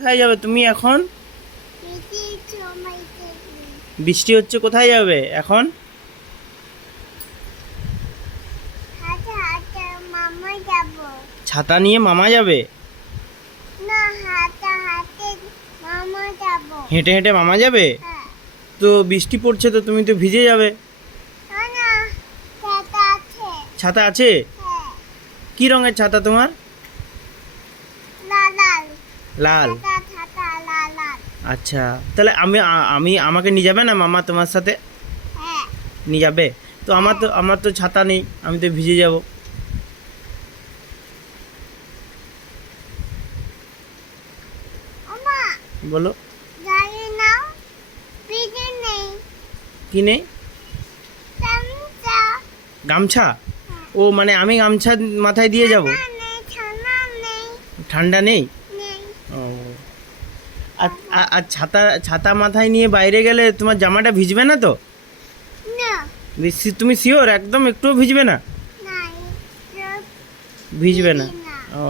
কোথায় যাবে তুমি এখন? বৃষ্টির সময়তে বৃষ্টি হচ্ছে, কোথায় যাবে এখন? হাঁটা হাঁটা মামা যাব। ছাতা নিয়ে মামা যাবে? না, হাঁটা হাঁটে মামা যাব। হেঁটে হেঁটে মামা যাবে? হ্যাঁ। তো বৃষ্টি পড়ছে তো তুমি তো ভিজে যাবে। না না, ছাতা আছে। ছাতা আছে? হ্যাঁ। কি রঙের ছাতা তোমার? লাল লাল। লাল। ছাতা ছাতা লাল লাল। আচ্ছা, তাহলে আমাকে নিয়ে যাবে না মামা তোমার সাথে? হ্যাঁ। নিয়ে যাবে? তো আমার তো ছাতা নেই, আমি তো ভিজে যাব। ওমা, বলো। গাড়ি নাও। পিঠে নেই। কি নেই? চামচা। গামছা? ও মানে আমি গামছা মাথায় দিয়ে যাব? ছানা নেই, ছানা নেই। ঠান্ডা নেই? নেই। ও। আর আর ছাতা ছাতা মাথায় নিয়ে বাইরে গেলে তোমার জামাটা ভিজবে না তো? না। তুমি শিওর একদম একটুও ভিজবে না? নাই। ভিজবে না? না। ও।